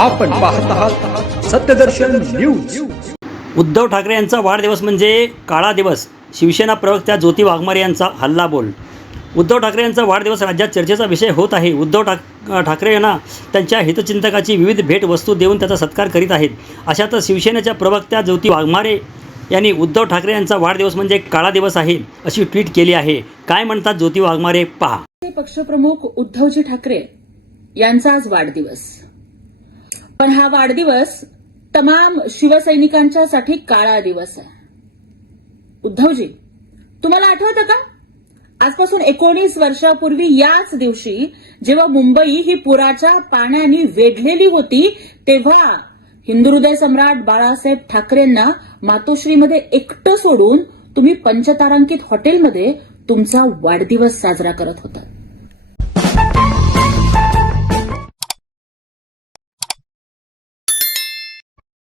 आपण पाहत आहात सत्यदर्शन न्यूज. उद्धव ठाकरे यांचा वाढदिवस म्हणजे काळा दिवस. शिवसेना प्रवक्त्या ज्योती वाघमारे यांचा हल्ला बोल उद्धव ठाकरे यांचा वाढदिवस राज्यात चर्चेचा विषय होत आहे. उद्धव ठाक ठाकरे यांना त्यांच्या हितचिंतकाची विविध भेटवस्तू देऊन त्याचा सत्कार करीत आहेत. अशातच शिवसेनेच्या प्रवक्त्या ज्योती वाघमारे यांनी उद्धव ठाकरे यांचा वाढदिवस म्हणजे काळा दिवस आहे अशी ट्विट केली आहे. काय म्हणतात ज्योती वाघमारे? पहा. पक्षप्रमुख उद्धवजी ठाकरे यांचा आज वाढदिवस. पण हा वाढदिवस तमाम शिवसैनिकांच्यासाठी काळा दिवस आहे. उद्धवजी तुम्हाला आठवतं का? आजपासून एकोणीस वर्षापूर्वी याच दिवशी जेव्हा मुंबई ही पुराच्या पाण्याने वेढलेली होती तेव्हा हिंदुहृदय सम्राट बाळासाहेब ठाकरेंना मातोश्रीमध्ये एकटं सोडून तुम्ही पंचतारांकित हॉटेलमध्ये तुमचा वाढदिवस साजरा करत होता